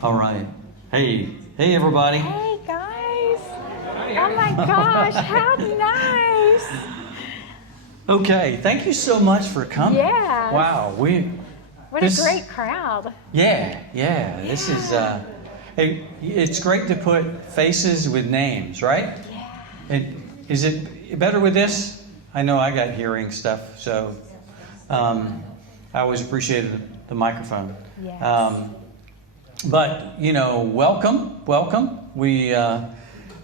All right. Hey everybody. Hey guys. Oh my gosh, how nice. Okay, thank you so much for coming. Yeah. Wow, What a great crowd. Yeah. This is hey, it's great to put faces with names, right? Yeah. Is it better with this? I know I got hearing stuff, so I always appreciated the microphone. Yes. But, welcome. We, and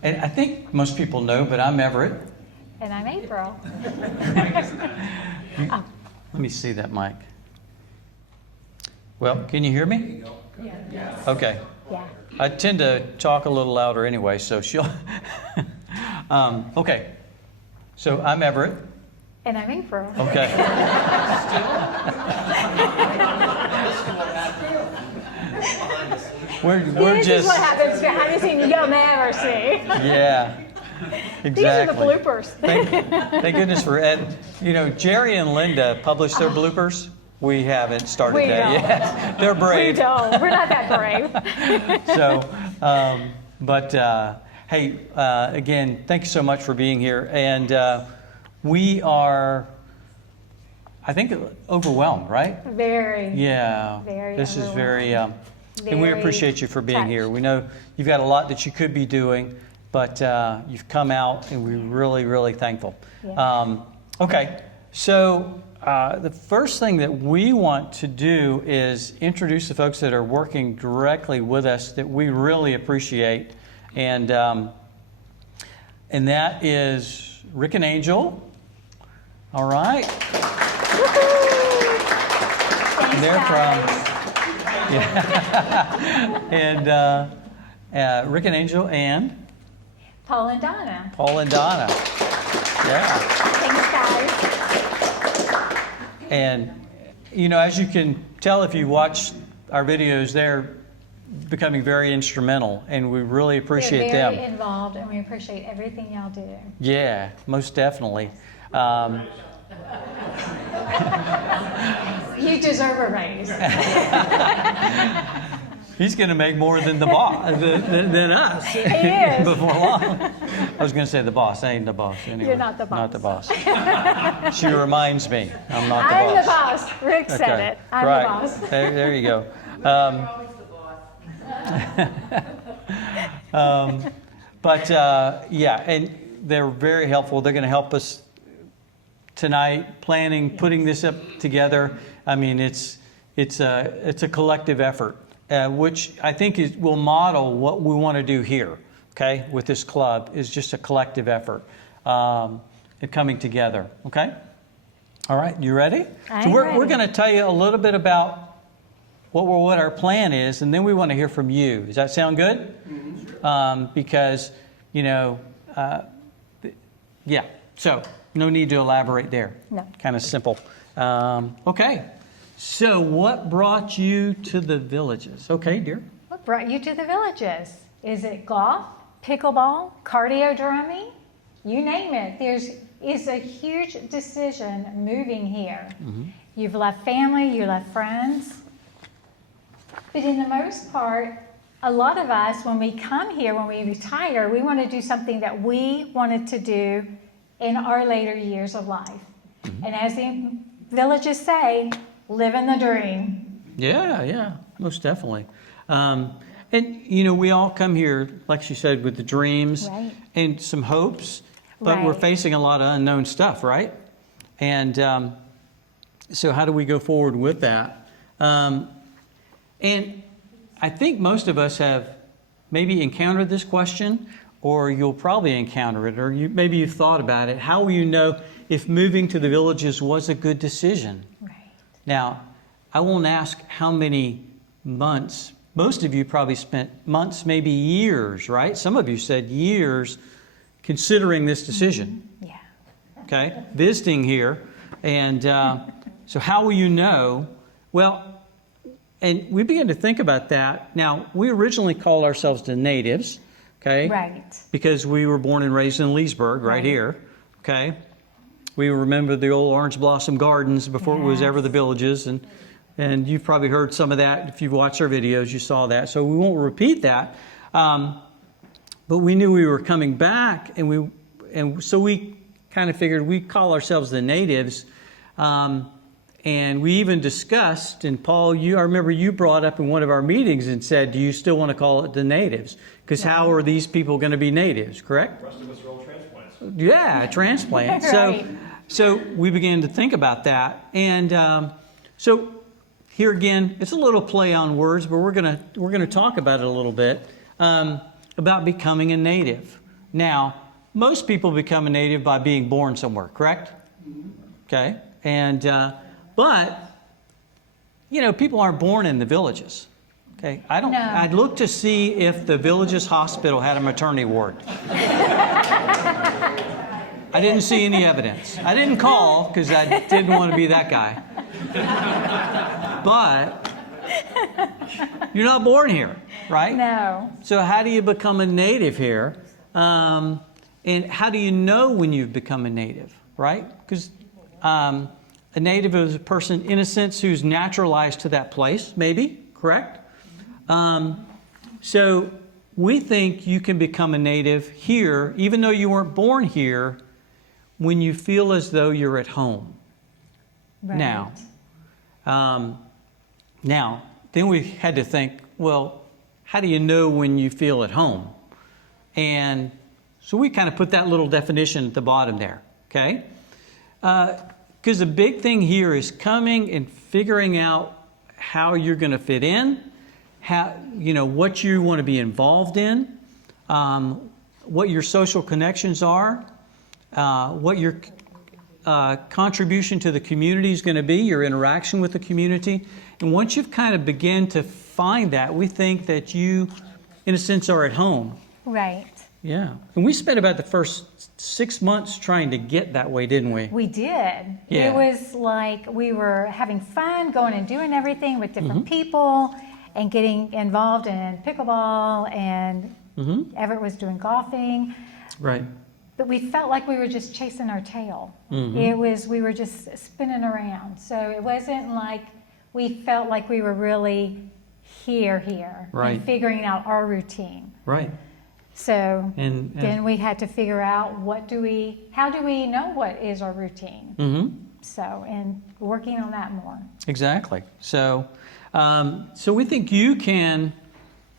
I think most people know, but I'm Everett. And I'm April. Let me see that mic. Well, can you hear me? Yeah. Okay. Yeah. I tend to talk a little louder anyway, so she'll... okay. So I'm Everett. And I'm April. Okay. This is what happens behind the scenes you'll never see. Yeah, exactly. These are the bloopers. Thank goodness for Ed. Jerry and Linda published their bloopers. We haven't started that yet. They're brave. We don't. We're not that brave. So, hey, again, thank you so much for being here. And we are, I think, overwhelmed, right? Very. Yeah. Very. This is very, and we appreciate you for being touched. here. We know you've got a lot that you could be doing, but you've come out, and we're really, really thankful. Yeah. Okay, so the first thing that we want to do is introduce the folks that are working directly with us that we really appreciate, and that is Rick and Angel. All right. Thanks, They're guys. and Rick and Angel and Paul and Donna. Paul and Donna. Yeah. Thanks, guys. And, as you can tell if you watch our videos, they're becoming very instrumental, and we really appreciate They're them. very involved, and we appreciate everything y'all do. Yeah, most definitely. You deserve a raise. He's going to make more than the boss than us. He is. Before long. I was going to say the boss. I ain't the boss. Anyway, You're not the boss. Not the boss. She reminds me I'm not the I'm boss. the boss. Rick said it. I'm right. the boss. There you go. Yeah, and they're very helpful. They're going to help us tonight, planning, putting this up together. I mean, it's a collective effort, which I think will model what we want to do here. Okay, with this club is just a collective effort and coming together. Okay, all right, you ready? I'm ready. We're going to tell you a little bit about what our plan is, and then we want to hear from you. Does that sound good? Mm-hmm. Because yeah. So no need to elaborate there. No. Kind of simple. Okay. So what brought you to the Villages? Okay, dear. What brought you to the Villages? Is it golf, pickleball, cardio drumming? You name it. It's a huge decision moving here. Mm-hmm. You've left family, you left friends. But in the most part, a lot of us, when we come here, when we retire, we want to do something that we wanted to do in our later years of life. Mm-hmm. And as the Villages say, living the dream. Yeah, most definitely. And, we all come here, like she said, with the dreams and some hopes, but we're facing a lot of unknown stuff, right? And so how do we go forward with that? And I think most of us have maybe encountered this question, or you'll probably encounter it, or maybe you've thought about it. How will you know if moving to the Villages was a good decision? Right. Now, I won't ask how many months. Most of you probably spent months, maybe years, right? Some of you said years considering this decision. Mm-hmm. Yeah. Okay, visiting here. And so how will you know? Well, and we began to think about that. Now, we originally called ourselves the natives, okay? Right. Because we were born and raised in Leesburg, right here, okay? We remember the old Orange Blossom Gardens before it was ever the Villages, and And you've probably heard some of that. If you've watched our videos, you saw that. So we won't repeat that. But we knew we were coming back, and so we kind of figured we call ourselves the natives. And we even discussed, and Paul, I remember you brought up in one of our meetings and said, do you still want to call it the natives? Because how are these people going to be natives, correct? The rest of us are all transplants. Yeah, transplants. Right. So we began to think about that. And so here again, it's a little play on words, but we're gonna talk about it a little bit, about becoming a native. Now, most people become a native by being born somewhere, correct? Okay. And but you know, people aren't born in the villages. Okay. No. I'd look to see if the Villages Hospital had a maternity ward. I didn't see any evidence. I didn't call because I didn't want to be that guy. But you're not born here, right? No. So how do you become a native here? And how do you know when you've become a native, right? Because a native is a person, in a sense, who's naturalized to that place, maybe, correct? So we think you can become a native here, even though you weren't born here, when you feel as though you're at home. Right. Now, then we had to think, well, how do you know when you feel at home? And so we kind of put that little definition at the bottom there, okay? Because the big thing here is coming and figuring out how you're going to fit in, how, you know, what you want to be involved in, what your social connections are, what your contribution to the community is going to be, your interaction with the community. And once you've kind of begin to find that, we think that you, in a sense, are at home. Right. Yeah. And we spent about the first 6 months trying to get that way, didn't we? We did. Yeah. It was like we were having fun, going and doing everything with different people and getting involved in pickleball, and Everett was doing golfing. Right. But we felt like we were just chasing our tail. We were just spinning around. So it wasn't like we felt like we were really here, Right. and figuring out our routine. Right. So And then we had to figure out how do we know what is our routine? So, and working on that more. Exactly. So, so we think you can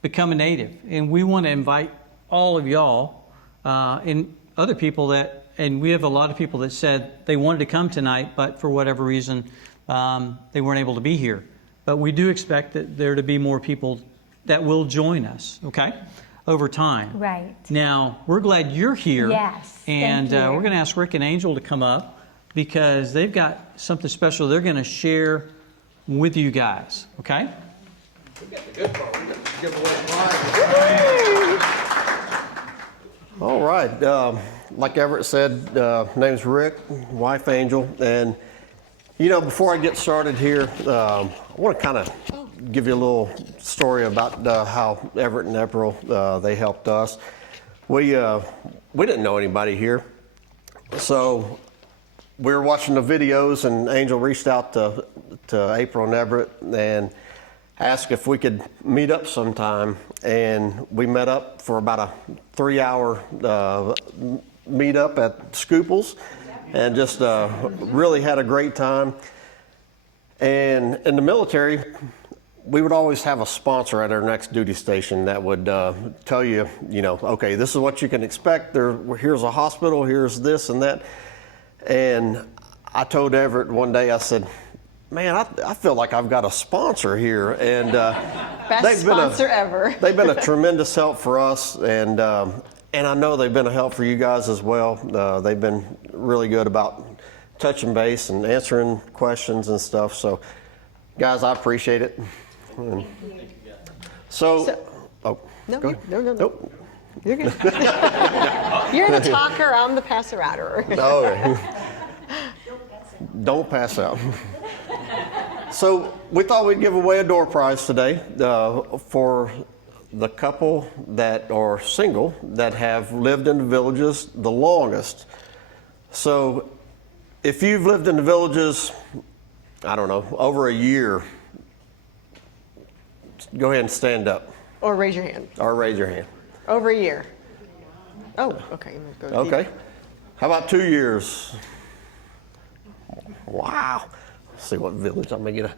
become a native, and we want to invite all of y'all and other people and we have a lot of people that said they wanted to come tonight, but for whatever reason, they weren't able to be here. But we do expect that there to be more people that will join us, okay, over time. Right. Now, we're glad you're here. Yes, And thank you. we're going to ask Rick and Angel to come up because they've got something special they're going to share with you guys, okay? We got the good part. We got to give away prize. All right. Like Everett said, name's Rick, wife Angel, and you know, before I get started here, I want to kind of give you a little story about how Everett and April they helped us. We didn't know anybody here, so we were watching the videos, and Angel reached out to April and Everett and asked if we could meet up sometime, and we met up for about a 3-hour meet up at Scooples, and just really had a great time. And in the military, we would always have a sponsor at our next duty station that would tell you, you know, okay, this is what you can expect. Here's a hospital, here's this and that. And I told Everett one day, I said, man, I feel like I've got a sponsor here. And Best sponsor ever. They've been a tremendous help for us, and I know they've been a help for you guys as well. They've been really good about touching base and answering questions and stuff. So, guys, I appreciate it. So oh, No, go ahead. no. Nope. You're good. You're the talker, I'm the passer-outer. No, don't pass out. So we thought we'd give away a door prize today for the couple that are single that have lived in the villages the longest. So if you've lived in the villages, I don't know, over a year, go ahead and stand up Or raise your hand. or raise your hand. Over a year. Oh, okay. Go deep. Okay. How about 2 years? Wow. Let's see what village I'm going to get.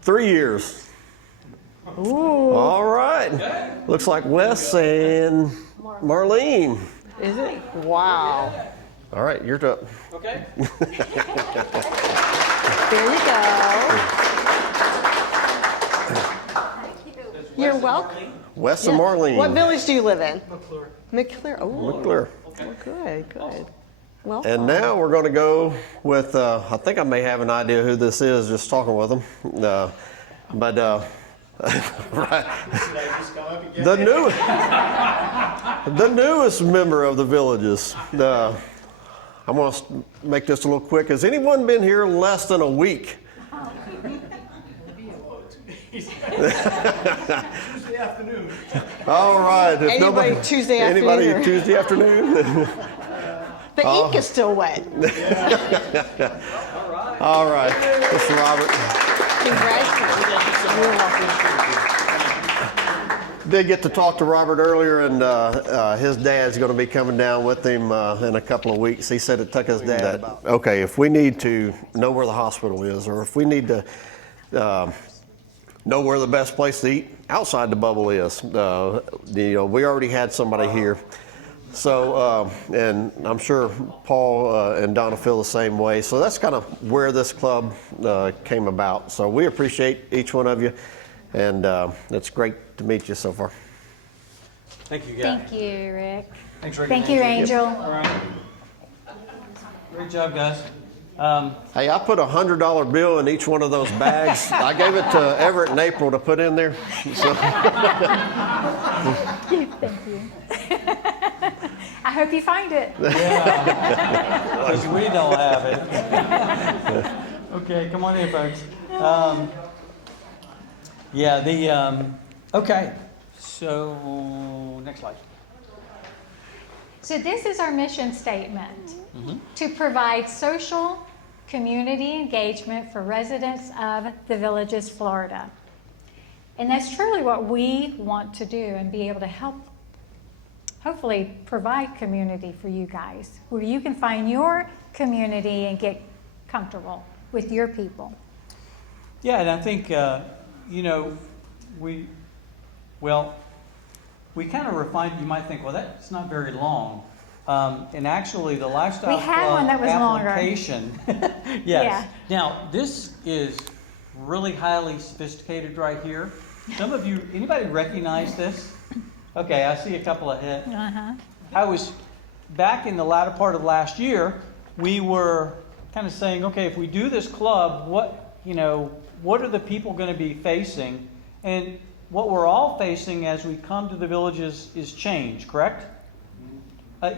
3 years. Ooh. All right. Looks like Wes and Marlene. Is it? Wow. All right, you're up. Okay. There you go. You're welcome. Wes and Marlene. What village do you live in? McClure. Oh, McClure. good, good. Well, And now we're going to go with, I think I may have an idea who this is just talking with them. Right. The newest member of the Villages. I'm going to make this a little quick. Has anyone been here less than a week? Tuesday afternoon. All right. If Anybody Tuesday afternoon Anybody or- Tuesday afternoon? the ink is still wet. All right. Mr. Robert. Congratulations. You're welcome. Did get to talk to Robert earlier, and his dad's going to be coming down with him in a couple of weeks. He said it took his dad. Okay, if we need to know where the hospital is, or if we need to know where the best place to eat outside the bubble is, we already had somebody here. So, and I'm sure Paul and Donna feel the same way. So that's kind of where this club came about. So we appreciate each one of you, and it's great to meet you so far. Thank you, guys. Thank you, Rick. Thanks, Rick. Thank you, Angel. All right. Great job, guys. Hey, I put $100 bill in each one of those bags. I gave it to Everett and April to put in there. So. Thank you. I hope you find it. Yeah. Because we don't have it. Okay, come on in, folks. Okay. So, next slide. So this is our mission statement, to provide social community engagement for residents of the Villages, Florida. And that's truly what we want to do, and be able to help, hopefully provide community for you guys, where you can find your community and get comfortable with your people. Yeah, and I think, we kind of refined, you might think, well, that's not very long. And actually, the Lifestyle We had Club one that was longer. application, yes. Yeah. Now, this is really highly sophisticated right here. Some of you, anybody recognize this? Okay, I see a couple of heads. I was, back in the latter part of last year, we were kind of saying, okay, if we do this club, what are the people going to be facing? And what we're all facing as we come to the Villages is change, correct?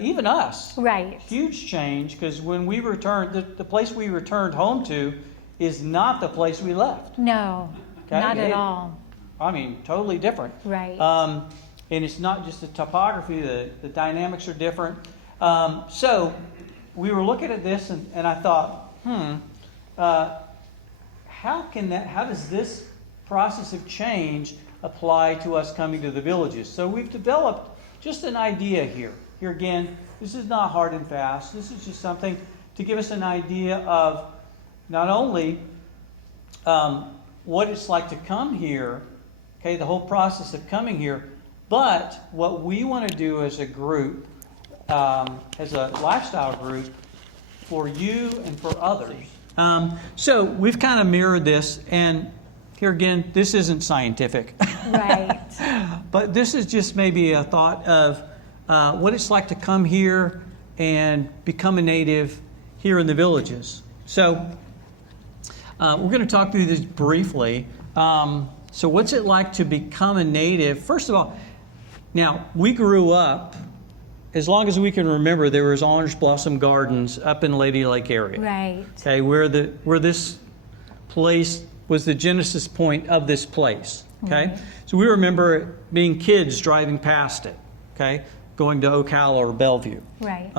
Even us. Right. Huge change, because when we returned, the place we returned home to is not the place we left. No, Okay? not at all. I mean, totally different. Right. And it's not just the topography, the dynamics are different. So we were looking at this, and I thought, how does this process of change apply to us coming to the Villages? So we've developed just an idea here. Here again, this is not hard and fast. This is just something to give us an idea of not only what it's like to come here, okay, the whole process of coming here, but what we want to do as a group, as a lifestyle group, for you and for others. So we've kind of mirrored this, and here again, this isn't scientific. Right. But this is just maybe a thought of what it's like to come here and become a native here in the Villages. So we're going to talk through this briefly. So what's it like to become a native? First of all, now we grew up, as long as we can remember, there was orange blossom gardens up in Lady Lake area. Right. Okay, where this place was the genesis point of this place. Okay, Right. so we remember being kids driving past it. Okay, going to Ocala or Bellevue. Right.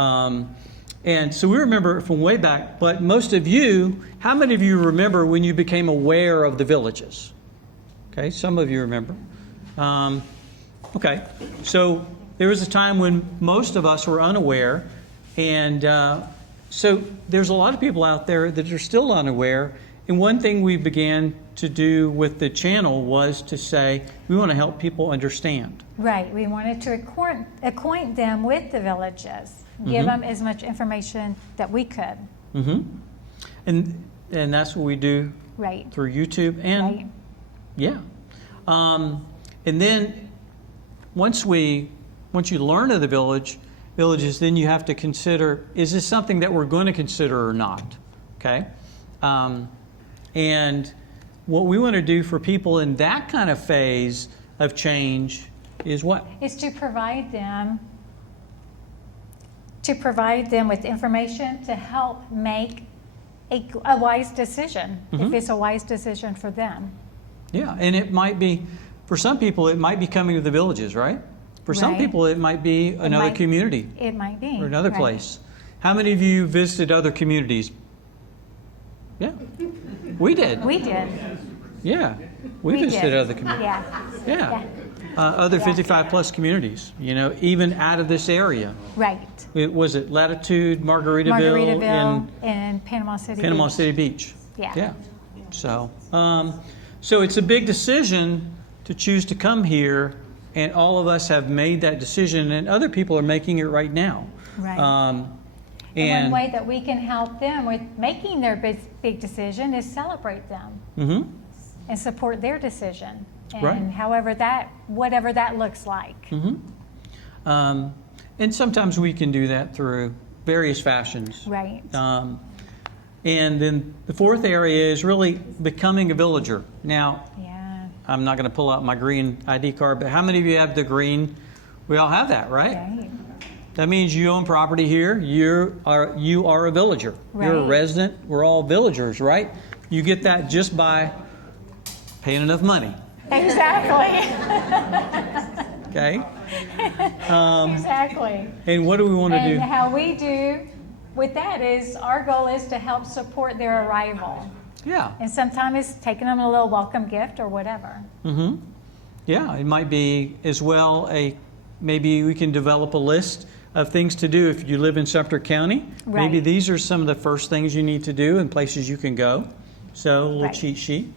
And so we remember it from way back. But most of you, how many of you remember when you became aware of the Villages? Okay, some of you remember. Okay, so there was a time when most of us were unaware, and so there's a lot of people out there that are still unaware. And one thing we began to do with the channel was to say we want to help people understand. Right. We wanted to acquaint them with the villages, give them as much information that we could. And that's what we do Right. through YouTube. And Right. yeah. And then once you learn of the villages, then you have to consider, is this something that we're going to consider or not? Okay. And what we want to do for people in that kind of phase of change is what? Is to provide them with information to help make a wise decision, if it's a wise decision for them. Yeah, and it might be, for some people, it might be coming to the villages, right? For some Right. people, it might be another community It might be. or another right. place. How many of you visited other communities? Yeah, we did. We did. Yeah, we We visited did. other communities. Yeah. Yeah, other 55 plus communities, even out of this area. Right. Was it Latitude, Margaritaville and Panama City. Panama Beach. City Beach? Yeah. Yeah. So it's a big decision to choose to come here, and all of us have made that decision, and other people are making it right now. Right. And one way that we can help them with making their big decision is celebrate them and support their decision, and Right. whatever that looks like. and sometimes we can do that through various fashions. Right. And then the fourth area is really becoming a villager. Now, Yeah. I'm not going to pull out my green ID card, but how many of you have the green? We all have that, right? Right. That means you own property here. You are a villager. You're a Right. resident. We're all villagers, right? You get that just by paying enough money. Exactly. Okay. Exactly. And what do we want to And do? how we do with that is our goal is to help support their arrival. Yeah. And sometimes it's taking them a little welcome gift or whatever. Yeah. It might be as well maybe we can develop a list of things to do if you live in Sumter County. Maybe Right. these are some of the first things you need to do and places you can go. So a little Right. cheat sheet.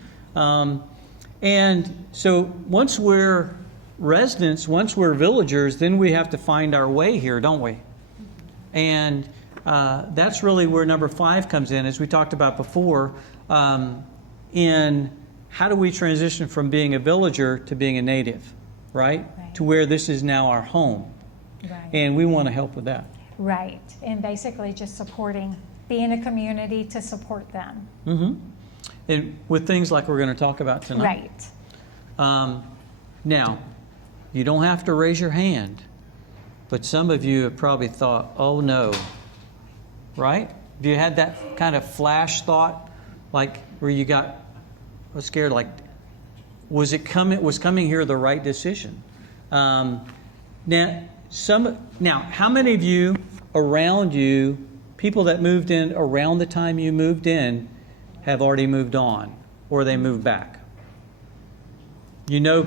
And so once we're residents, once we're villagers, then we have to find our way here, don't we? And that's really where number 5 comes in, as we talked about before, in how do we transition from being a villager to being a native, right? Right. To where this is now our home. Right. And we want to help with that. Right. And basically just being a community to support them. And with things like we're going to talk about tonight. Right. Now, you don't have to raise your hand, but some of you have probably thought, oh no, right? Have you had that kind of flash thought, like where you was scared, like, was coming here the right decision? Now, how many of you around you, people that moved in around the time you moved in, have already moved on, or they moved back?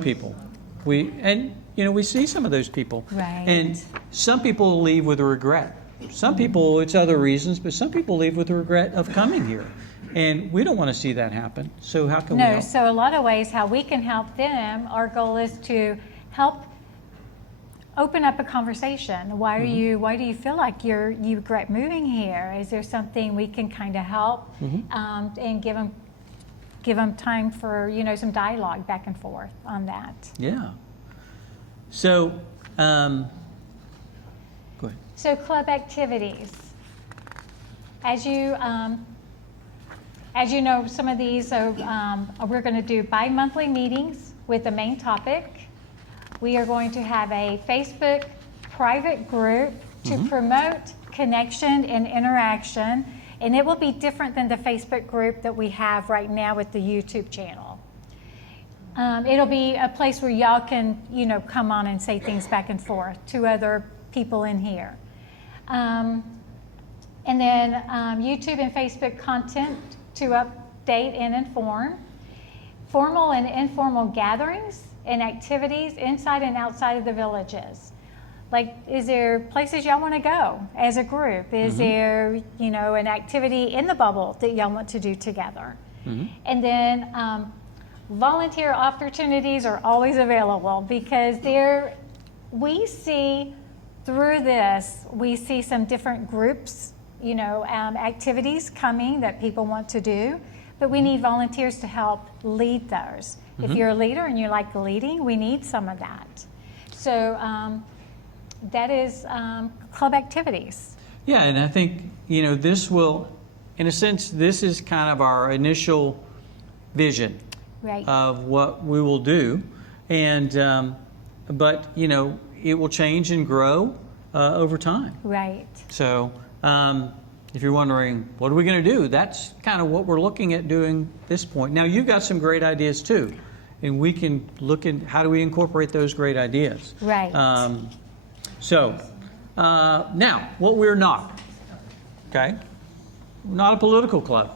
People. We see some of those people. Right. And some people leave with regret. Some people, it's other reasons, but some people leave with the regret of coming here. And we don't want to see that happen. So how can we No, help? so a lot of ways how we can help them, our goal is to help open up a conversation. Why do you feel like you regret moving here? Is there something we can kind of help and give them time for some dialogue back and forth on that. Yeah. So, go ahead. So club activities. As you know, some of these we're going to do bi-monthly meetings with the main topic. We are going to have a Facebook private group to promote connection and interaction, and it will be different than the Facebook group that we have right now with the YouTube channel. It'll be a place where y'all can, come on and say things back and forth to other people in here. And then YouTube and Facebook content to update and inform. formal and informal gatherings and activities inside and outside of the villages. Like, is there places y'all want to go as a group? Is there, you know, an activity in the bubble that y'all want to do together? And then volunteer opportunities are always available, because we see through this, we see some different groups, you know, activities coming that people want to do, but we need volunteers to help lead those. If you're a leader and you like leading, we need some of that. So that is club activities. Yeah, and I think, you know, this will, in a sense, this is kind of our initial vision Right. of what we will do. And, but, you know, it will change and grow over time. Right. So if you're wondering, what are we going to do? That's kind of what we're looking at doing this point. Now, you've got some great ideas too, and we can look at how do we incorporate those great ideas. Right. Now, what we're not, okay? We're not a political club.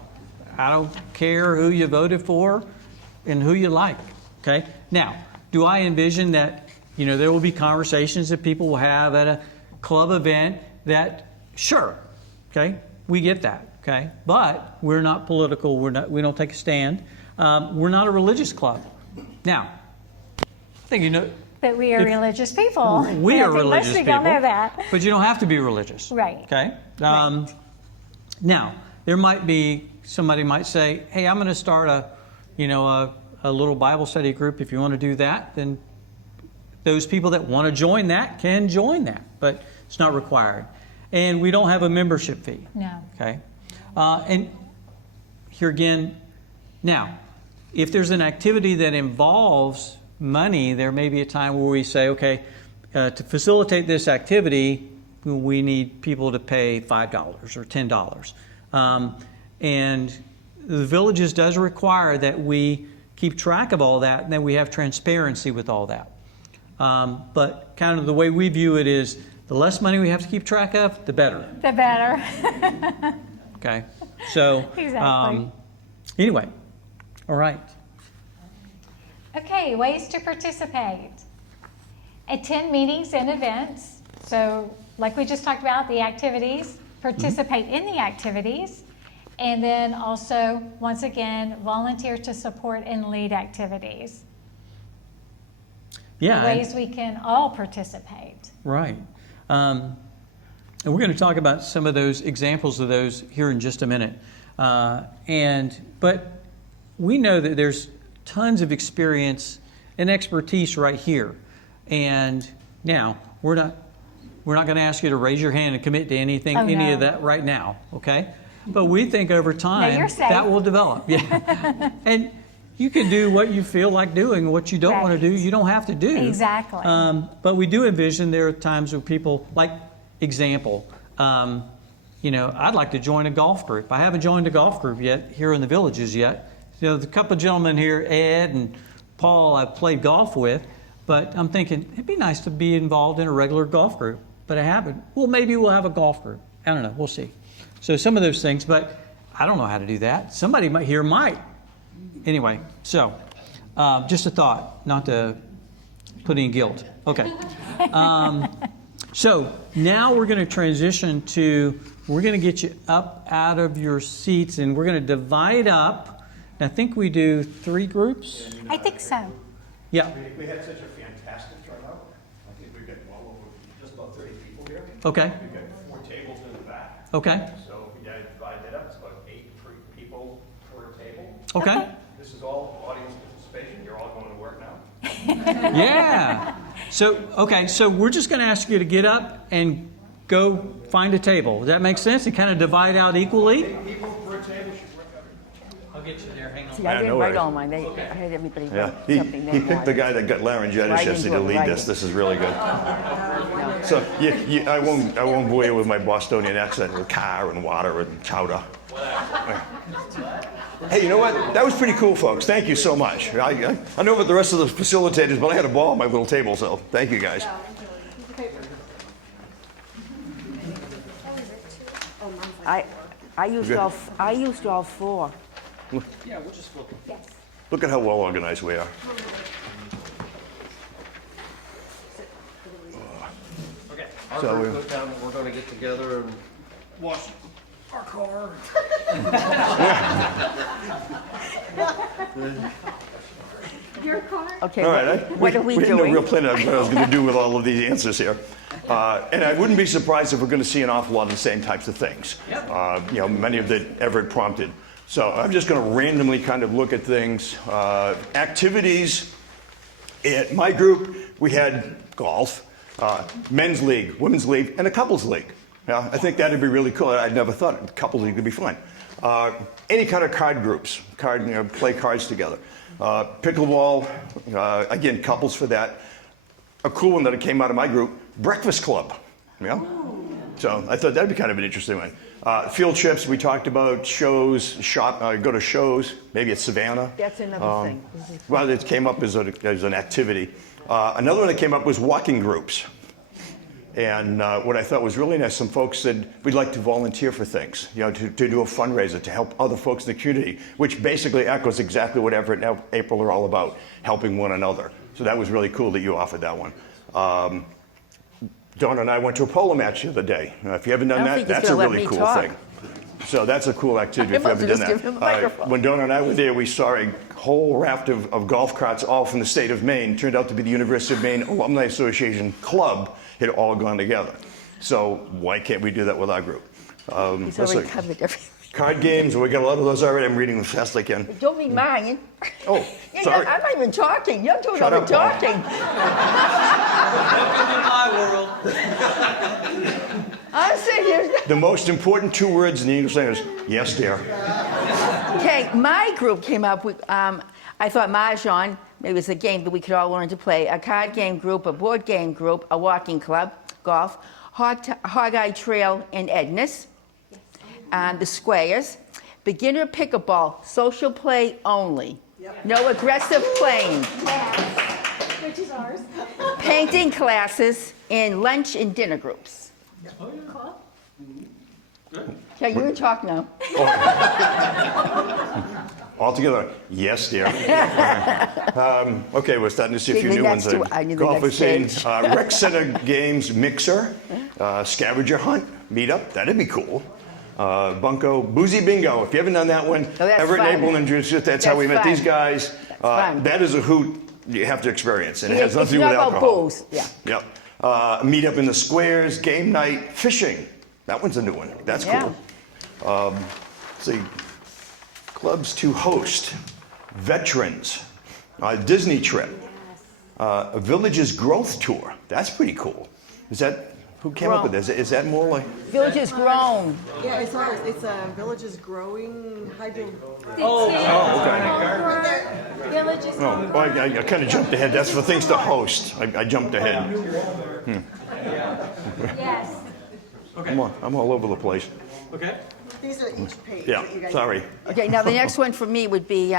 I don't care who you voted for and who you like, okay? Now, do I envision that, you know, there will be conversations that people will have at a club event that, sure, okay, we get that, okay? But we're not political. We don't take a stand. We're not a religious club. Now, I think you know. But we are religious people. We And I are think religious most of people. y'all know that. But you don't have to be religious. Right. Okay? Right. Now, there might be, somebody might say, hey, I'm going to start a little Bible study group. If you want to do that, then those people that want to join that can join that, but it's not required. And we don't have a membership fee. No. Okay? And here again, now, if there's an activity that involves money, there may be a time where we say, okay, to facilitate this activity, we need people to pay $5 or $10. And the Villages does require that we keep track of all that, and that we have transparency with all that. But kind of the way we view it is, the less money we have to keep track of, the better. The better. Okay? So, Exactly. Anyway, all right. Okay, ways to participate. Attend meetings and events. So, like we just talked about, the activities, participate in the activities. And then also, once again, volunteer to support and lead activities. Yeah. Ways we can all participate. Right. And we're going to talk about some of those examples of those here in just a minute. But we know that there's tons of experience and expertise right here. And now, we're not going to ask you to raise your hand and commit to anything, any of that right now, okay? But we think over time you're safe. that will develop. Yeah. And you can do what you feel like doing. What you don't want to do, you don't have to do. Exactly. But we do envision there are times where people, like example, you know, I'd like to join a golf group. I haven't joined a golf group yet here in the Villages yet. You know, the couple of gentlemen here, Ed and Paul, I've played golf with, but I'm thinking it'd be nice to be involved in a regular golf group, but I haven't. Well, maybe we'll have a golf group. I don't know. We'll see. So some of those things, but I don't know how to do that. Somebody here might. Anyway, so just a thought, not to put any guilt. Okay. So now we're going to transition to, we're going to get you up out of your seats, and we're going to divide up. I think we do 3 groups. I think so. Yeah. We had such a fantastic turnout. I think we've got well over just about 30 people here. Okay. We've got 4 tables in the back. Okay. So we got to divide it up. It's about 8 people per table. Okay. This is all audience participation. You're all going to work now. Yeah. So, okay, so we're just going to ask you to get up and go find a table. Does that make sense? And kind of divide out equally? 8 people per table should work everything. I'll get you there. Hang on. See, I didn't no write worries. all mine. I had everybody Yeah, write he something. picked the memorized. guy that got laryngitis Right yesterday to into it, lead right this. in. This is really good. So I won't bore you with my Bostonian accent with car and water and chowder. Hey, you know what? That was pretty cool, folks. Thank you so much. I don't know about the rest of the facilitators, but I had a ball at my little table, so thank you guys. I used all 4. Yeah, we'll just flip them. Look at how well organized we are. Our So group goes down, we're gonna get together and wash our car. Okay, All right, what are we had no doing? real plan of what I was going to do with all of these answers here. And I wouldn't be surprised if we're going to see an awful lot of the same types of things. Many of that Everett prompted. So I'm just going to randomly kind of look at things. Activities. At my group, we had golf, men's league, women's league, and a couples league. Yeah, I think that'd be really cool. I'd never thought a couples league would be fun. Any kind of card groups, play cards together. Pickleball, again, couples for that. A cool one that came out of my group, breakfast club. Yeah. So I thought that'd be kind of an interesting one. Field trips, we talked about shows, go to shows, maybe at Savannah. That's another thing. Well, it came up as an activity. Another one that came up was walking groups. And what I thought was really nice, some folks said, we'd like to volunteer for things, to do a fundraiser to help other folks in the community, which basically echoes exactly what Everett and April are all about, helping one another. So that was really cool that you offered that one. Dawn and I went to a polo match the other day. If you haven't done that, that's a really cool thing. So that's a cool activity if you haven't done that. When Dawn and I were there, we saw a whole raft of golf carts, all from the state of Maine. Turned out to be the University of Maine Alumni Association Club had all gone together. So why can't we do that with our group? He's already covered everything. Card games, we got a lot of those already. I'm reading as fast as I can. Don't be mine. Oh, sorry. I'm not even talking. You're doing all Shut the up, Paul. talking. Welcome to my world. I'm sitting here. The most important two words in the English language is yes, dear. Okay, my group came up with, I thought Mahjong, maybe it was a game that we could all learn to play, a card game group, a board game group, a walking club, golf, Hog-Eye Trail in Edness, the squares, beginner pickleball, social play only, no aggressive playing, Which is ours. painting classes, and lunch and dinner groups. Cool. Okay, you can talk now. All together, yes, dear. Okay, we're starting to see a See, few the new next ones. two- I knew the Golf next scene, page. rec center games, mixer, scavenger hunt, meetup. That'd be cool. Bunko, boozy bingo. If you haven't done that one, that's Everett fun. and April and Judith, that's how we met fun. these guys. fun. That is a hoot you have to experience, and it has It's nothing to do with not about alcohol. booze, yeah. Yep. Meet up in the squares, game night, fishing. That one's a new one. That's Yeah. cool. Let's see. Clubs to host. Veterans. Disney trip. A village's growth tour. That's pretty cool. Is that, who came up with this? Is that more like? Village has grown. Yeah, it's ours. It's Villages Growing Hydro. Village is Oh, well, I kind of jumped ahead. That's for things to host. I jumped ahead. Yes. I'm all over the place. Okay. These are each page. Yeah, that you guys- sorry. Okay, now the next one for me would be,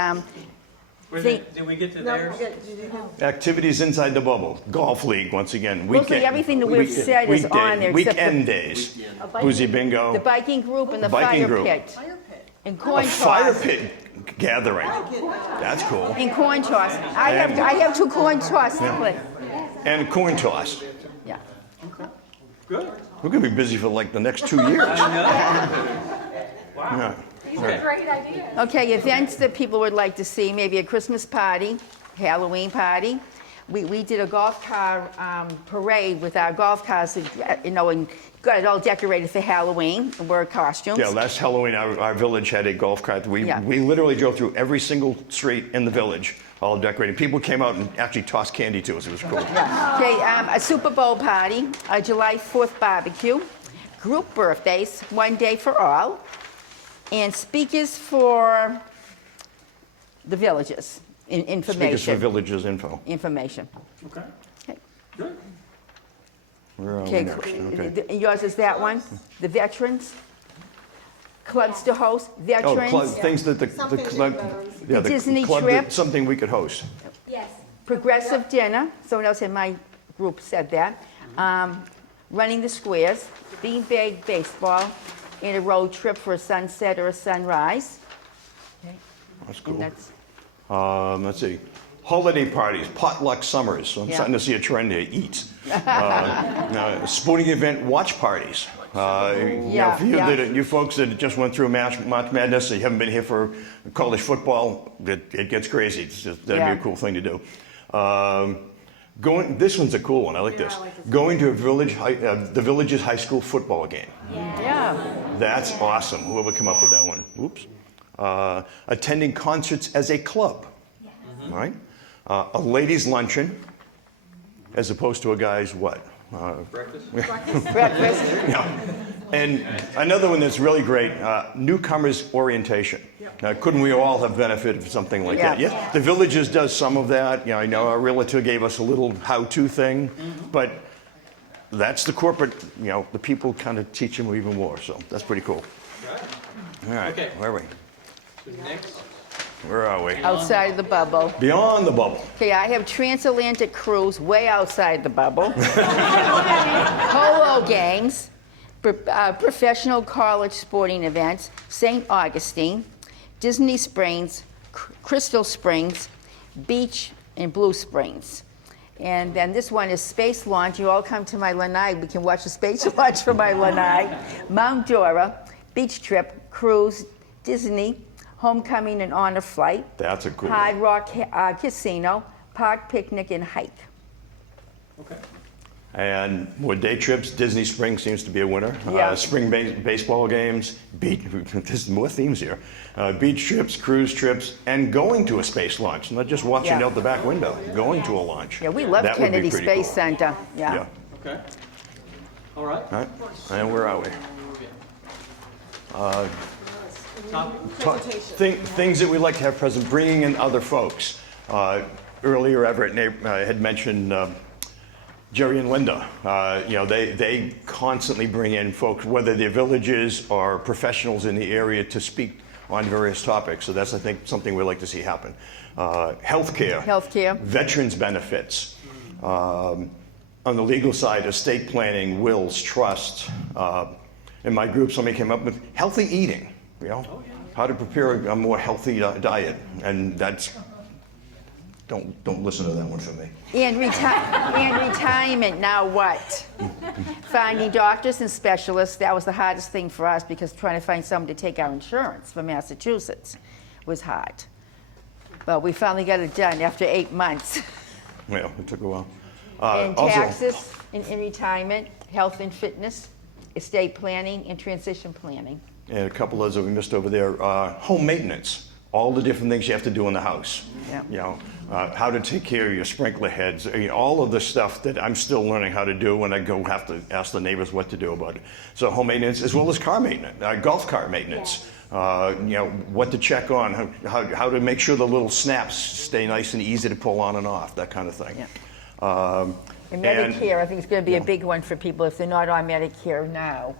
Did we get to No, theirs? yeah, did you have- Activities inside the bubble. Golf league, once again. Mostly everything that we've said is on there except Weekend the- days. Boozy bingo. the biking group and the Biking fire group. pit. Fire pit. And A coin fire toss. pit gathering. That's cool. And coin toss. I have two coin toss to play. And coin toss. Yeah. Good. We're going to be busy for like the next 2 years. Yeah. These are great ideas. Okay, events that people would like to see, maybe a Christmas party, Halloween party. We did a golf car parade with our golf cars, and got it all decorated for Halloween, and wore costumes. Yeah, last Halloween, our village had a golf cart. We Yeah. literally drove through every single street in the village, all decorated. People came out and actually tossed candy to us. It was cool. Okay, a Super Bowl party, a July 4th barbecue, group birthdays, one day for all, and speakers for the villages, information. Speakers for villages info. Information. Okay. Okay. Good. Where are we Okay, next? Okay. yours is that one, the veterans, clubs to host, Oh, veterans, things that the Something club, to veterans. yeah, the Disney club trip. that- something we could host. Yes. progressive dinner, someone else in my group said that, running the squares, beanbag baseball, and a road trip for a sunset or a sunrise. That's cool. And that's Let's see, holiday parties, potluck summers. So I'm Yeah. starting to see a trend here, eats. Sporting event watch parties. Yeah, For you, yeah. you folks that just went through March Madness, you haven't been here for college football, it gets crazy. That'd be Yeah. a cool thing to do. This one's a cool one. I like this. I like this. Going to the village's high school football game. Yeah. That's awesome. Whoever come up with that one. Oops. Attending concerts as a club. All right. A ladies' luncheon, as opposed to a guy's what? Breakfast? Breakfast. Yeah. And another one that's really great, newcomers orientation. Now, couldn't we all have benefited from something like that? Yeah. Yeah, the Villages does some of that. I know our realtor gave us a little how-to thing, but that's the corporate, the people kind of teach them even more, so that's pretty cool. All right, Okay. where are we? So next, Where are we? Outside of the bubble. Beyond the bubble. Okay, I have transatlantic cruise way outside the bubble. Polo games, professional college sporting events, St. Augustine, Disney Springs, Crystal Springs, Beach, and Blue Springs. And then this one is space launch. You all come to my lanai. We can watch the space launch from my lanai. Mount Dora, beach trip, cruise, Disney, homecoming and honor flight. That's a cool Hard one. Rock Casino, park picnic and hike. okay. And more day trips, Disney Springs seems to be a winner. Yeah. Spring baseball games, there's more themes here. Beach trips, cruise trips, and going to a space launch, not just watching Yeah. out the back window, going to a launch. Yeah, we love That would be Kennedy pretty Space cool. Center. Yeah. Yeah. Okay. All right. All right. And where are we? Presentation. Things that we like to have present, bringing in other folks. Earlier, Everett had mentioned Jerry and Linda. They constantly bring in folks, whether they're villages or professionals in the area, to speak on various topics. So that's, I think, something we'd like to see happen. Healthcare. Healthcare. Veterans benefits. On the legal side, estate planning, wills, trusts. In my group, somebody came up with healthy eating. How to prepare a more healthy diet, and that's don't listen to that one for me. And retirement, now what? Finding doctors and specialists, that was the hardest thing for us because trying to find someone to take our insurance from Massachusetts was hard. But we finally got it done after 8 months. Well, it took a while. And Also, taxes in retirement, health and fitness, estate planning, and transition planning. and a couple others that we missed over there. Home maintenance, all the different things you have to do in the house. Yeah. How to take care of your sprinkler heads, all of the stuff that I'm still learning how to do when I go have to ask the neighbors what to do about it. So home maintenance as well as car maintenance, golf cart maintenance. What to check on, how to make sure the little snaps stay nice and easy to pull on and off, that kind of thing. Yeah. And Medicare, I think it's going to be a big one for people if they're not on Medicare now.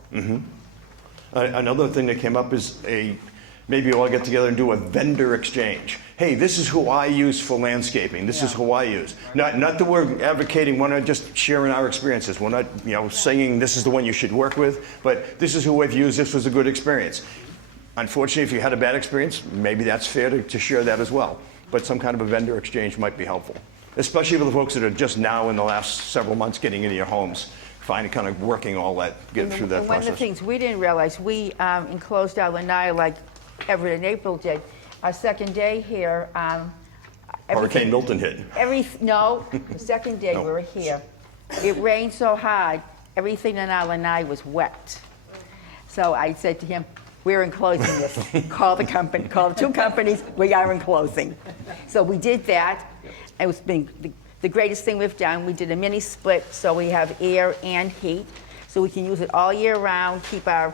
Another thing that came up is maybe we'll all get together and do a vendor exchange. Hey, this is who I use for landscaping. This is who I use. Not that we're advocating, we're not just sharing our experiences. We're not saying this is the one you should work with, but this is who I've used, this was a good experience. Unfortunately, if you had a bad experience, maybe that's fair to share that as well. But some kind of a vendor exchange might be helpful, especially for the folks that are just now in the last several months getting into your homes, kind of working all that, get through that And one of the process. things we didn't realize, we enclosed our lanai like Everett and April did. Our second day here, Hurricane Milton hit. No, the second day No. we were here. It rained so hard, everything in our lanai was wet. So I said to him, we're enclosing this. Call the company, call the two companies, we are enclosing. So we did that. It's been the greatest thing we've done. We did a mini split so we have air and heat. So we can use it all year round, keep our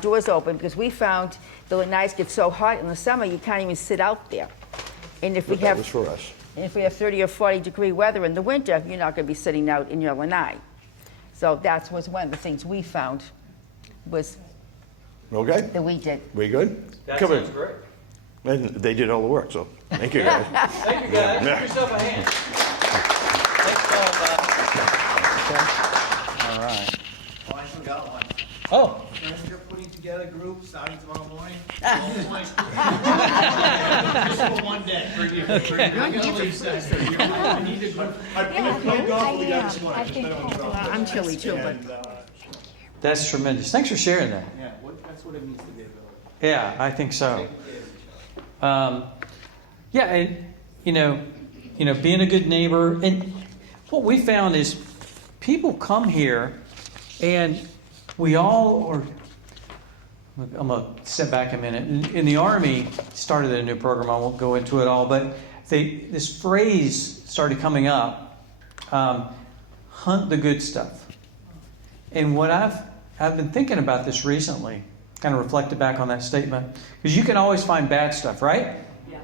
doors open, because we found the lanais get so hot in the summer you can't even sit out there. And if we That have was for us. And if we have 30 or 40 degree weather in the winter, you're not going to be sitting out in your lanai. So that was one of the things we found was Okay, that we did. we good? That Come in. sounds great. And they did all the work, so thank you guys. Thank you, guys. Give Yeah. yourself a hand. Thanks, All right. Bob. Oh, I forgot one. Oh, Friends are putting together together group starting tomorrow morning. All boys. Just for one day. I'm gonna leave Saturday. I need a group. Yeah, played golf with the guy I this morning. am. I've been told. I'm chilly too, but. That's tremendous. Thanks for sharing that. Yeah, that's what it means to be a village. Yeah, I think so. Yeah, and, being a good neighbor. And what we found is people come here and we all are. I'm going to step back a minute. In the Army, started a new program. I won't go into it all, but this phrase started coming up, hunt the good stuff. And what I've been thinking about this recently, kind of reflected back on that statement, because you can always find bad stuff, right? Yeah.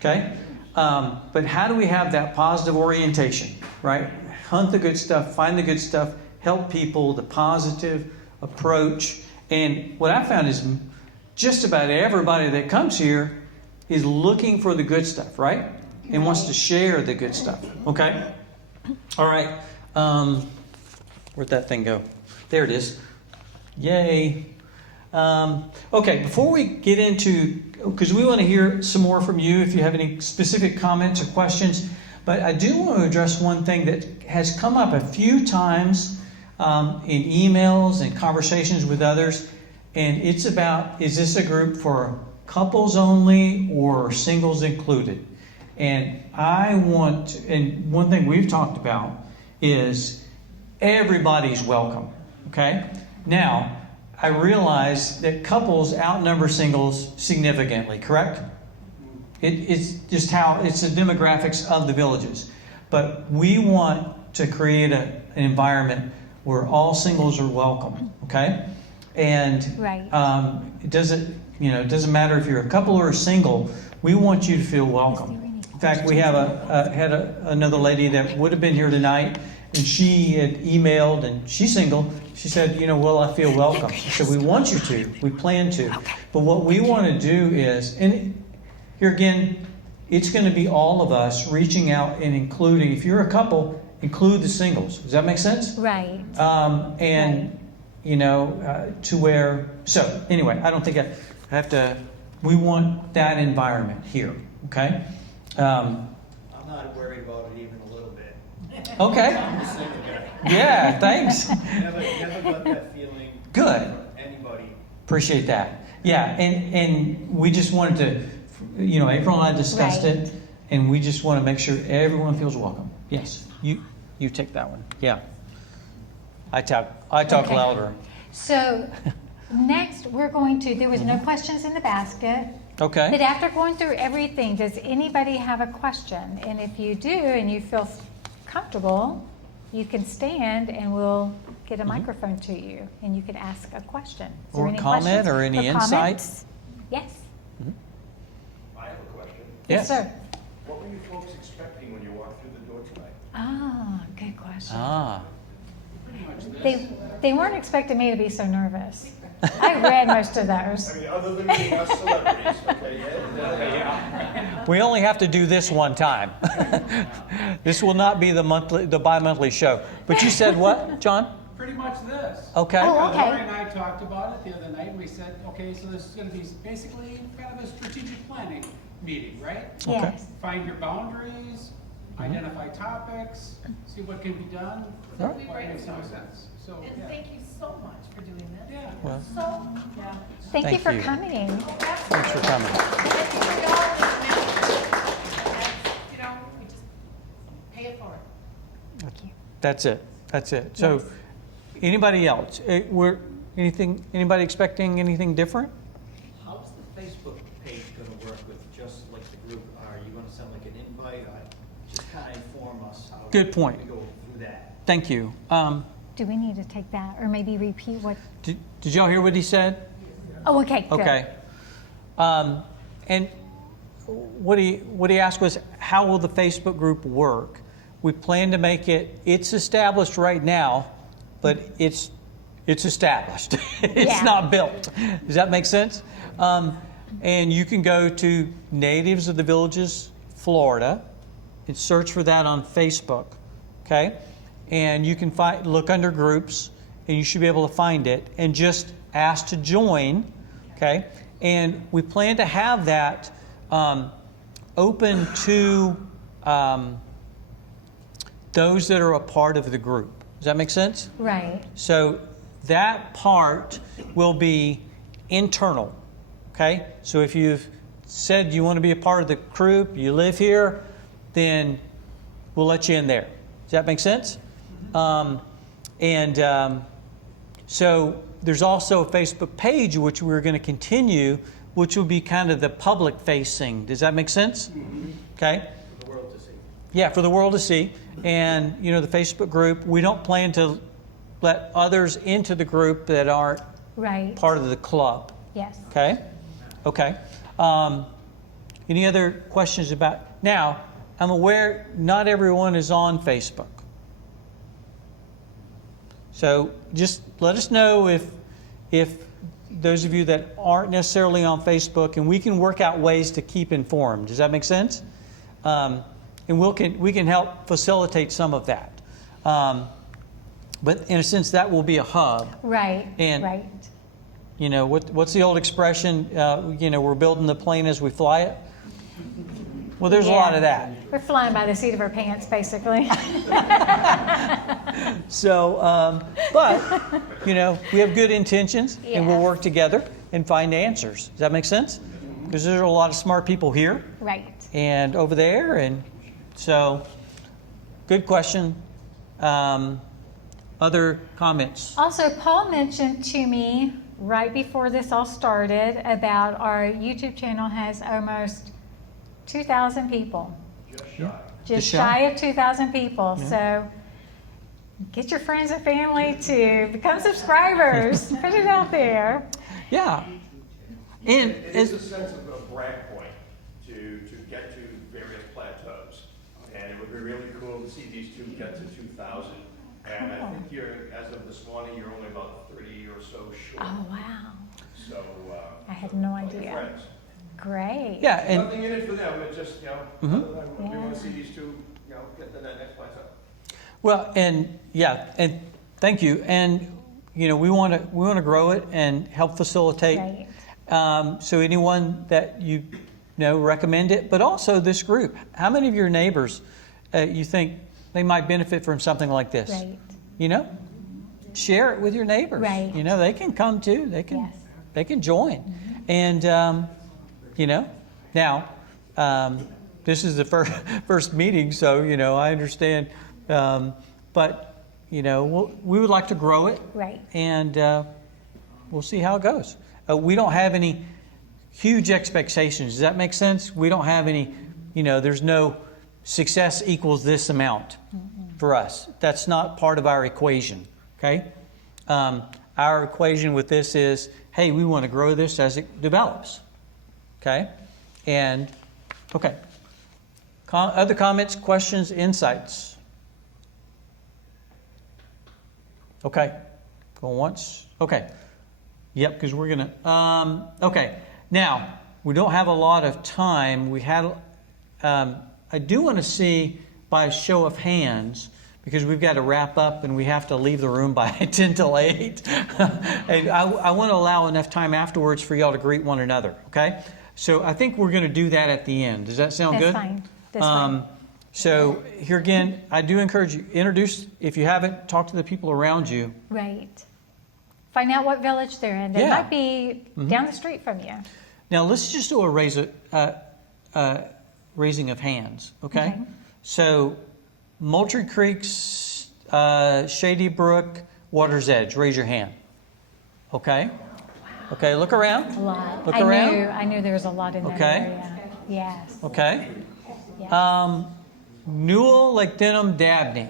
Okay? But how do we have that positive orientation, right? Hunt the good stuff, find the good stuff, help people, the positive approach. And what I found is just about everybody that comes here is looking for the good stuff, right? And wants to share the good stuff. Okay? All right. Where'd that thing go? There it is. Yay. Okay, before we get into, because we want to hear some more from you if you have any specific comments or questions, but I do want to address one thing that has come up a few times in emails and conversations with others, and it's about, is this a group for couples only or singles included? And and one thing we've talked about is everybody's welcome, okay? Now, I realize that couples outnumber singles significantly, correct? It's just it's the demographics of the villages. But we want to create an environment where all singles are welcome, okay? And Right. it doesn't matter if you're a couple or a single, we want you to feel welcome. In fact, we have another lady that would have been here tonight, and she had emailed, and she's single. She said, will I feel welcome? I said, we want you to. We plan to. But what we want to do is, and here again, it's going to be all of us reaching out and including, if you're a couple, include the singles. Does that make sense? Right. To where, so anyway, I don't think I have to, we want that environment here, okay? I'm not worried about it even a little bit. Okay. I'm a single guy. Yeah, thanks. Never got that feeling. Good. from anybody. Appreciate that. Yeah, and we just wanted to, April and I discussed Right. it, and we just want to make sure everyone feels welcome. Yes, you take that one. Yeah. I talk Okay. louder. So next, there was no questions in the basket. Okay. But after going through everything, does anybody have a question? And if you do and you feel comfortable, you can stand and we'll get a microphone to you and you can ask a question. Is there Or any comment questions or any insight? comments? Yes. I have a question. Yes. Sir. What were you folks expecting when you walked through the door tonight? Ah, good question. Ah. They weren't expecting me to be so nervous. I read most of those. I mean, other than being us celebrities, okay, yeah? We only have to do this one time. This will not be the bi-monthly show. But you said what, John? Pretty much this. Okay. Oh, okay. Lori and I talked about it the other night, and we said, okay, so this is going to be basically kind of a strategic planning meeting, right? Yes. Find your boundaries, identify topics, see what can be done. Yeah. What makes some sense. So, And yeah. thank you so much for doing this. Yeah. Well, Thank you Thank for you. coming. thanks for coming. We just pay it forward. That's it. That's it. So, anybody else? Anybody expecting anything different? How's the Facebook page gonna work with just like the group? Are you gonna send like an invite? Just kind of inform us how. Good point. We go through that. Thank you. Do we need to take that or maybe repeat what? Did y'all hear what he said? Oh, okay, good. Okay. And what he asked was, how will the Facebook group work? We plan to make it's established right now, but it's established. It's Yeah. not built. Does that make sense? And you can go to Natives of the Villages, Florida, and search for that on Facebook. Okay? And you can look under groups, and you should be able to find it, and just asked to join, okay? And we plan to have that open to those that are a part of the group. Does that make sense? Right. So that part will be internal, okay? So if you've said you want to be a part of the group, you live here, then we'll let you in there. Does that make sense? So there's also a Facebook page which we're going to continue, which will be kind of the public facing. Does that make sense? Okay. For the world to see. Yeah, for the world to see. And, you know, the Facebook group, we don't plan to let others into the group that aren't Right. part of the club. Yes. Okay? Okay. Any other questions about? Now, I'm aware not everyone is on Facebook. So just let us know if those of you that aren't necessarily on Facebook, and we can work out ways to keep informed. Does that make sense? And we can help facilitate some of that. But in a sense, that will be a hub. Right. And- right. You know, what's the old expression? You know, we're building the plane as we fly it. Well, there's a lot of that. We're flying by the seat of our pants, basically. So, but, you know, we have good intentions and we'll Yes. work together and find answers. Does that make sense? Because there's a lot of smart people here Right. and over there. And so, good question. Other comments? Also, Paul mentioned to me right before this all started about our YouTube channel has almost 2,000 people. Just shy of 2,000 people. So get your friends and family to become subscribers. Put it out there. Yeah. And It is a sense of a brag point to get to various plateaus. And it would be really cool to see these two get to 2,000. And I think as of this morning, you're only about 30 or so short. Oh, wow. So, I had no tell your idea. friends. Great. yeah, and Nothing in it for them, it's just, you know, we want to see these two, you know, get to that next plateau. well, and yeah, and thank you. And you know, we want to grow it and help facilitate. Right. So anyone that you know recommend it, but also this group. How many of your neighbors you think they might benefit from something like this? Right. You know, share it with your neighbors. Right. You know, they can come too. They can. Yes. They can join. And you know, now this is the first meeting, so you know I understand. But you know, we would like to grow it. Right. And we'll see how it goes. We don't have any huge expectations. Does that make sense? We don't have any, you know, there's no success equals this amount for us. That's not part of our equation, okay? Our equation with this is, hey, we want to grow this as it develops, okay? And, okay. Other comments, questions, insights? Okay. Going once? Okay. Yep, because we're going to, okay. Now, we don't have a lot of time. We had, I do want to see by a show of hands, because we've got to wrap up and we have to leave the room by 10 till 8. And I want to allow enough time afterwards for y'all to greet one another, okay? So I think we're going to do that at the end. Does that sound That's good? fine. That's fine. So here again, I do encourage you, introduce, if you haven't, talk to the people around you. Right. Find out what village they're in. They Yeah. might be down the street from you. Now let's just do a raising of hands, okay? Okay. So Moultrie Creek's Shady Brook, Water's Edge, raise your hand. Okay? Okay, look around. A lot. Look around. I knew there was a lot in that Okay. area. Yes. Okay. yes. Newell, Lake Denham, Dabney.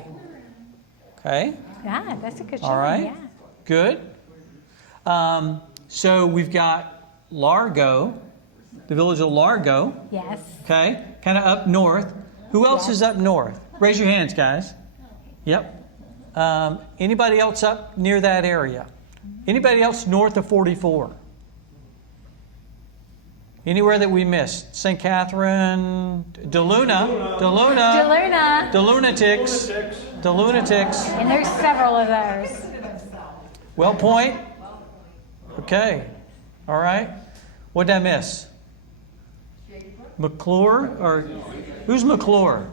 Okay, Yeah, that's a good show. all right. Yeah. Good. So we've got Largo, the village of Largo. Yes. Okay, kind of up north. Who else Yeah. is up north? Raise your hands, guys. Yep. Anybody else up near that area? Anybody else north of 44? Anywhere that we missed? St. Catherine, DeLuna, DeLuna. the Lunatics, the Lunatics. And there's several of those. Well Point. Okay. All right. What did I miss? McClure? Or who's McClure?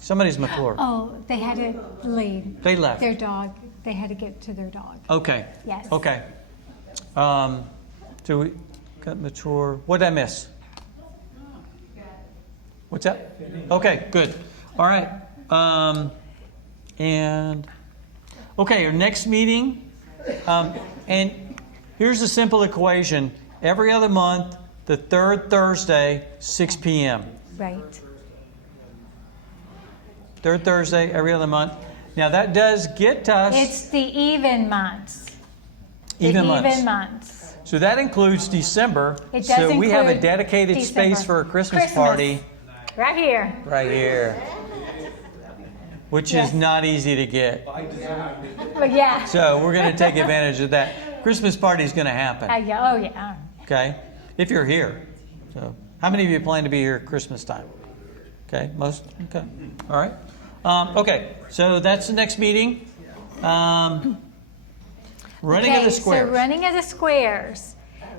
Somebody's McClure. Oh, they had to leave. They left. Their dog. They had to get to their dog. Okay. Yes. Okay. So we got mature. What did I miss? What's that? Okay, good. All right. And okay, our next meeting. And here's a simple equation. Every other month, the third Thursday, 6 p.m. Right. Third Thursday, every other month. Now that does get us It's the even months. even months. Even months. So that includes December. It does So we have a include dedicated December. space for a Christmas party Right here. right here, which Yes. is not easy to get. But yeah. So we're going to take advantage of that. Christmas party is going to happen. Yeah. Oh yeah. Okay, if you're here. So how many of you plan to be here at Christmas time? Okay, most. Okay, all right. Okay, so that's the next meeting. Running of the squares. So running of the squares.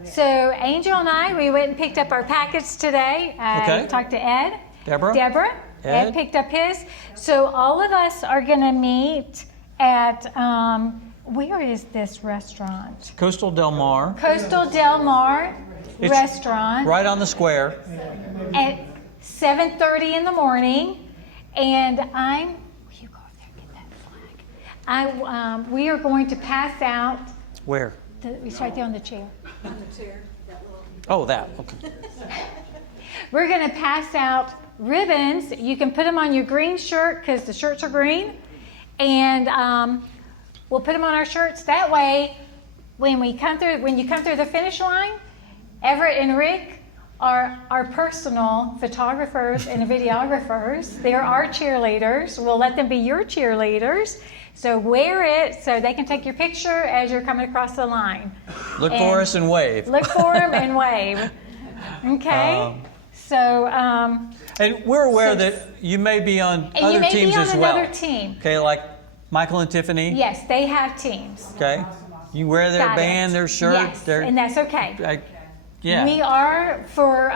So Angel and I, we went and picked up our packets today. Okay. Talked to Ed. Deborah? Ed Ed? picked up his. So all of us are going to meet at, where is this restaurant? Coastal Del Mar. Coastal Del Mar It's restaurant Right on the square. at 7:30 in the morning. And will you go over there and get that flag? We are going to pass out, Where? it's right there on the chair. Oh, that. Okay. We're going to pass out ribbons. You can put them on your green shirt because the shirts are green. And we'll put them on our shirts. That way, when you come through the finish line, Everett and Rick are our personal photographers and videographers. They're our cheerleaders. We'll let them be your cheerleaders. So wear it so they can take your picture as you're coming across the line. Look for us and wave. Look for them and wave. Okay? And we're aware that you may be on And you other may teams be on as well. another team. Okay, like Michael and Tiffany. Yes, they have teams. Okay. You wear their Got band, it. their shirt. Yes, and that's okay. Yeah. We are for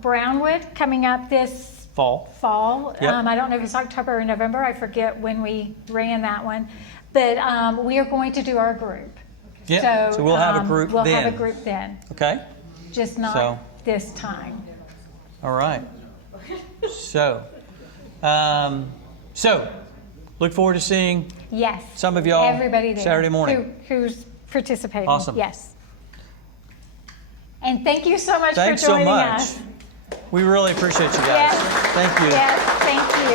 Brownwood coming up this Fall. Yep. I don't know if it's October or November. I forget when we ran that one. But we are going to do our group. Yeah. So we'll have a group We'll then. have a group then. Okay. Just not So- this time. All right. So look forward to seeing Yes. some of y'all Everybody there. Saturday morning. Who's participating. Awesome. Yes. And thank you so much Thanks for so joining much. us. We really appreciate you guys. Yes. Thank you. Yes, thank you.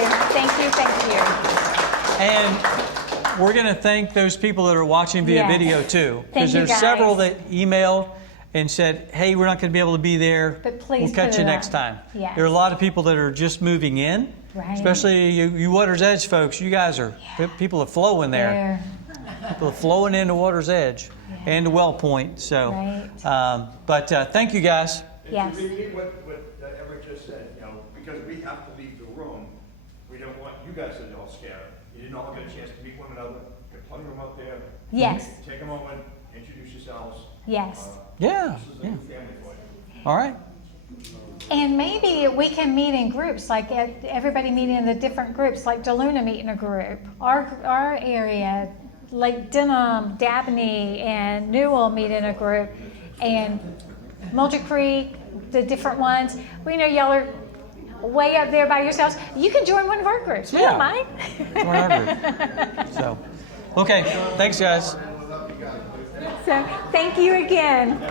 And we're going to thank those people that are watching via Yes. video too, Thank because you, there's guys. several that emailed and said, "Hey, we're not going to be able to be there. But please we'll catch put you it next on." time." Yes. There are a lot of people that are just moving in, Right. especially you Water's Edge folks. You guys are people are flowing there. People are flowing into Water's Edge and to Well Point. So, Right. but thank you guys. Yes. Repeat what Everett just said, because we have to leave the room, we don't want you guys to all scared. You didn't all get a chance to meet one another. Get plenty of room up there. Yes. Take a moment, introduce yourselves. Yes. Yeah. This is a new family for you. All right. And maybe we can meet in groups, like everybody meeting in the different groups, like DeLuna meet in a group. Our area, like Denham, Dabney, and Newell meet in a group, and Mulder Creek, the different ones. We know y'all are way up there by yourselves. You can join one of our groups. We don't mind. Join our group. So, okay. Thanks, guys. So, thank you again.